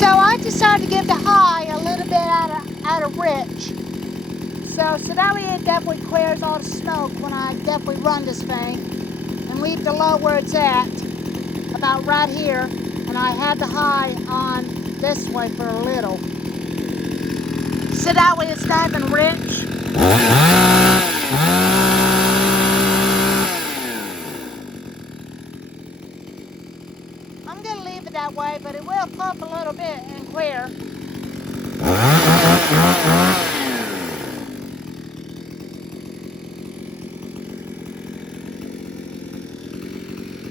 So I decided to give the high a little bit out of rich. So that way it definitely clears all the smoke when I definitely run this thing. And leave the low where it's at, about right here. And I had the high on this way for a little. So that way it's not even rich. I'm going to leave it that way, but it will pump a little bit and clear.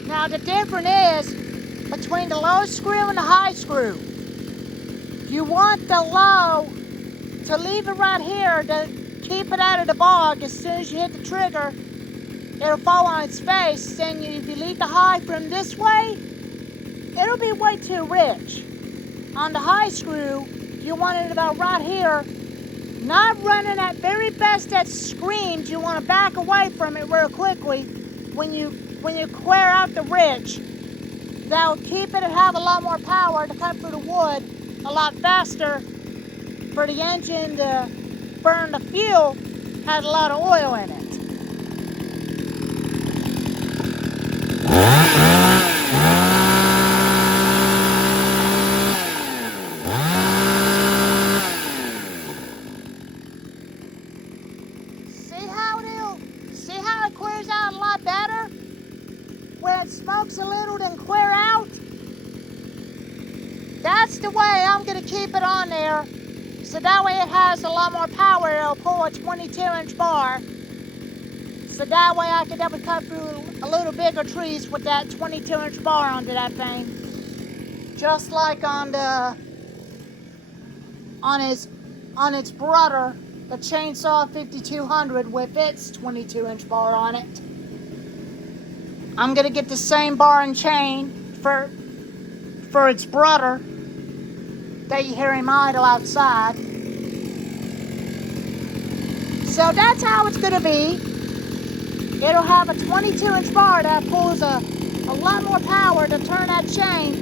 Now the difference is between the low screw and the high screw. You want the low to leave it right here to keep it out of the bog. As soon as you hit the trigger, it'll fall on its face. Then if you leave the high from this way, it'll be way too rich. On the high screw, you want it about right here, not running at very best at screams. You want to back away from it real quickly when you clear out the ridge. That'll keep it and have a lot more power to cut through the wood a lot faster for the engine to burn the fuel. Has a lot of oil in it. See how it clears out a lot better? When it smokes a little then clear out? That's the way I'm going to keep it on there. So that way it has a lot more power. It'll pull a 22-inch bar. So that way I can definitely cut through a little bigger trees with that 22-inch bar onto that thing. Just like on its brother, the Chainsaw 5200 with its 22-inch bar on it. I'm going to get the same bar and chain for its brother that you hear him idle outside. So that's how it's going to be. It'll have a 22-inch bar that pulls a lot more power to turn that chain,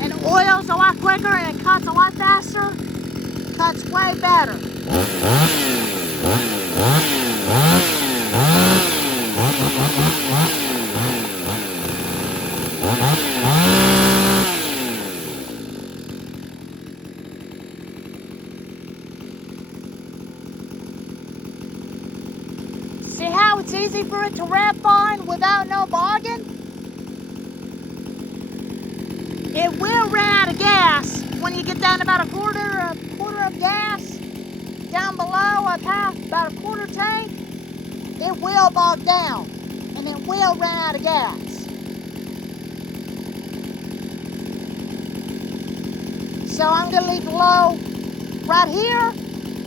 and oils a lot quicker and it cuts a lot faster. Cuts way better. See how it's easy for it to rev on without no bogging? It will run out of gas when you get down to about a quarter of gas. Down below, about a quarter tank, it will bog down and it will run out of gas. So I'm going to leave the low right here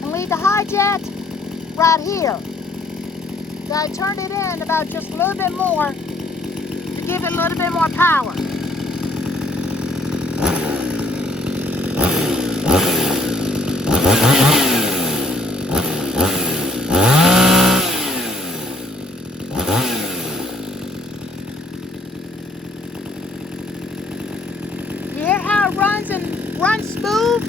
and leave the high jet right here. So I turned it in about just a little bit more to give it a little bit more power. You hear how it runs smooth?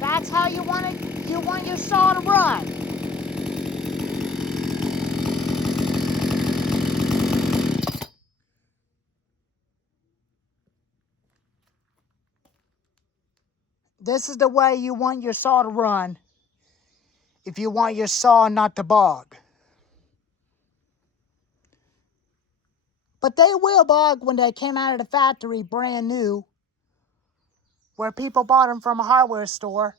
That's how you want your saw to run. This is the way you want your saw to run if you want your saw not to bog. But they will bog when they came out of the factory brand new, where people bought them from a hardware store.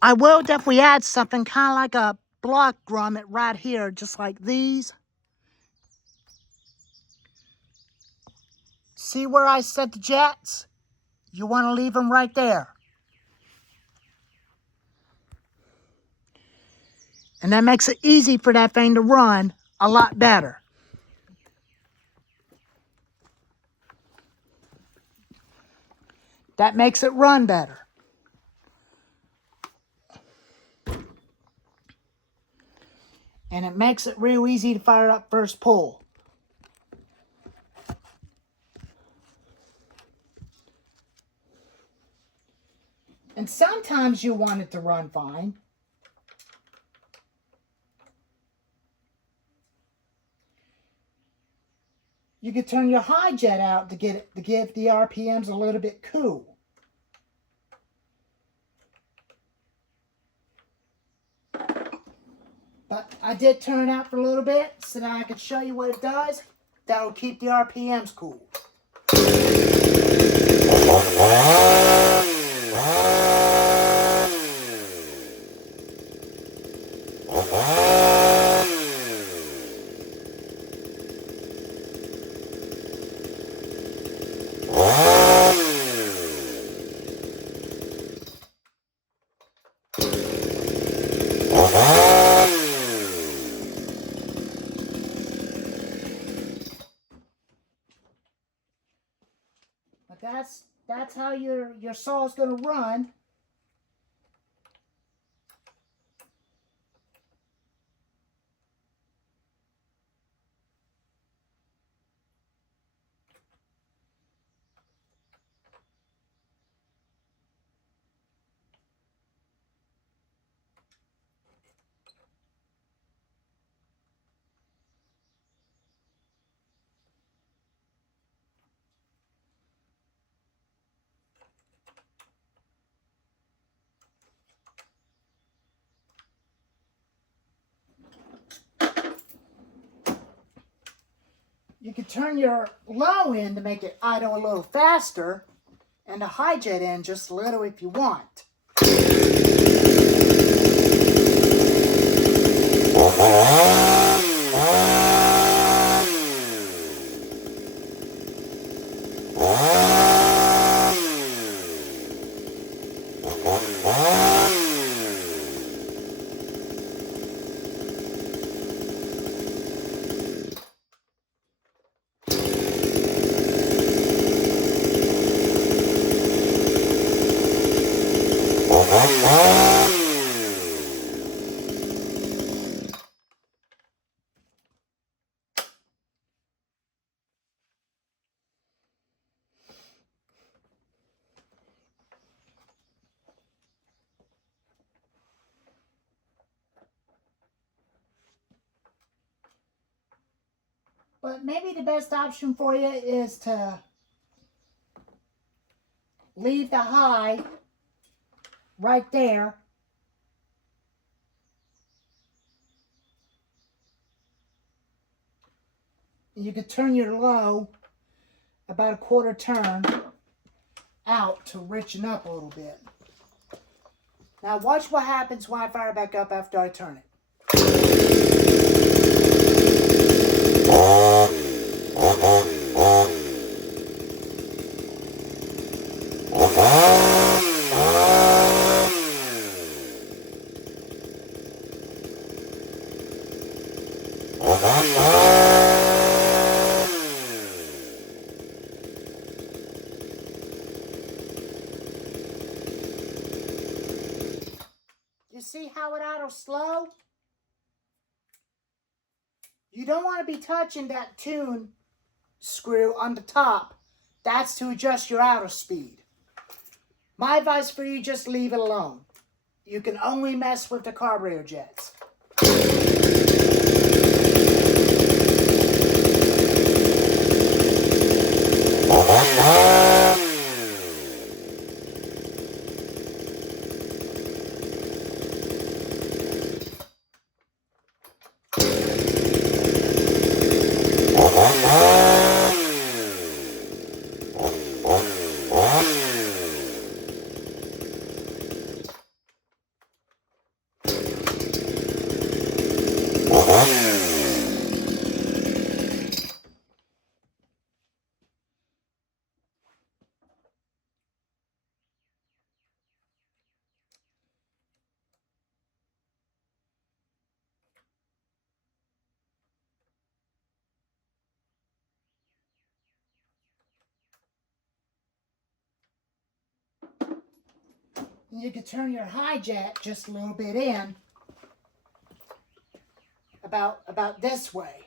I will definitely add something kind of like a block grommet right here, just like these. See where I set the jets? You want to leave them right there. And that makes it easy for that thing to run a lot better. That makes it run better. And it makes it real easy to fire up first pull. And sometimes you want it to run fine. You could turn your high jet out to give the RPMs a little bit cool. But I did turn it out for a little bit so that I could show you what it does. That'll keep the RPMs cool. But that's how your saw is going to run. You can turn your low end to make it idle a little faster, and the high jet end just a little if you want. But maybe the best option for you is to leave the high right there. And you could turn your low about a quarter turn out to richen up a little bit. Now watch what happens when I fire back up after I turn it. You see how it idles slow? You don't want to be touching that tune screw on the top. That's to adjust your idle speed. My advice for you, just leave it alone. You can only mess with the carburetor jets. you can turn your high jet just a little bit in, about this way.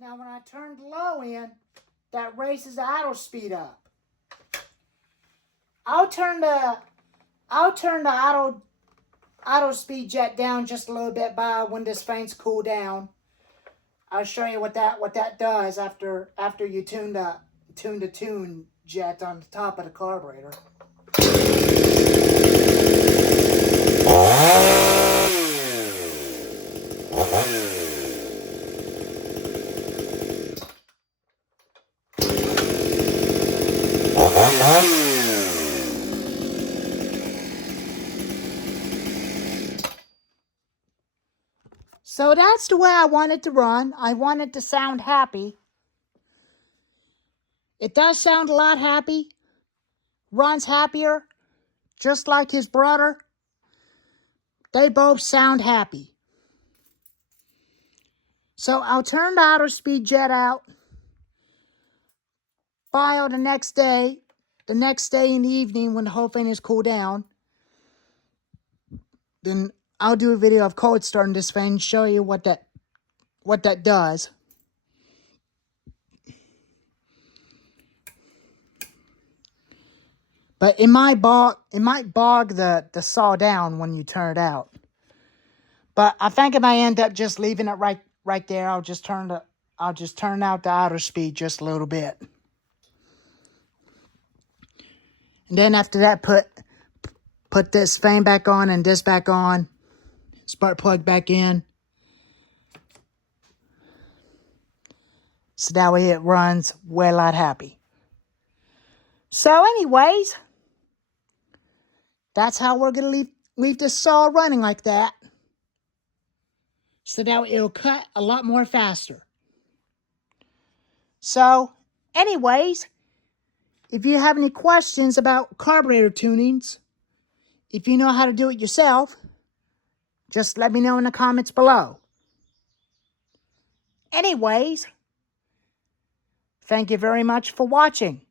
Now when I turn the low in, that raises the idle speed up. I'll turn the idle speed jet down just a little bit when this thing's cool down. I'll show you what that does after you tune the tune jet on the top of the carburetor. So that's the way I want it to run. I want it to sound happy. It does sound a lot happy. Runs happier, just like his brother. They both sound happy. So I'll turn the idle speed jet out. File the next day in the evening when the whole thing is cooled down. Then I'll do a video of cold starting this thing, show you what that does. But it might bog the saw down when you turn it out. But I think I might end up just leaving it right there. I'll just turn out the idle speed just a little bit. And then after that, put this fan back on and this back on. Spark plug back in. So that way it runs way a lot happy. So anyways, that's how we're going to leave this saw running like that. So that it'll cut a lot more faster. So anyways, if you have any questions about carburetor tunings, if you know how to do it yourself, just let me know in the comments below. Anyways, thank you very much for watching.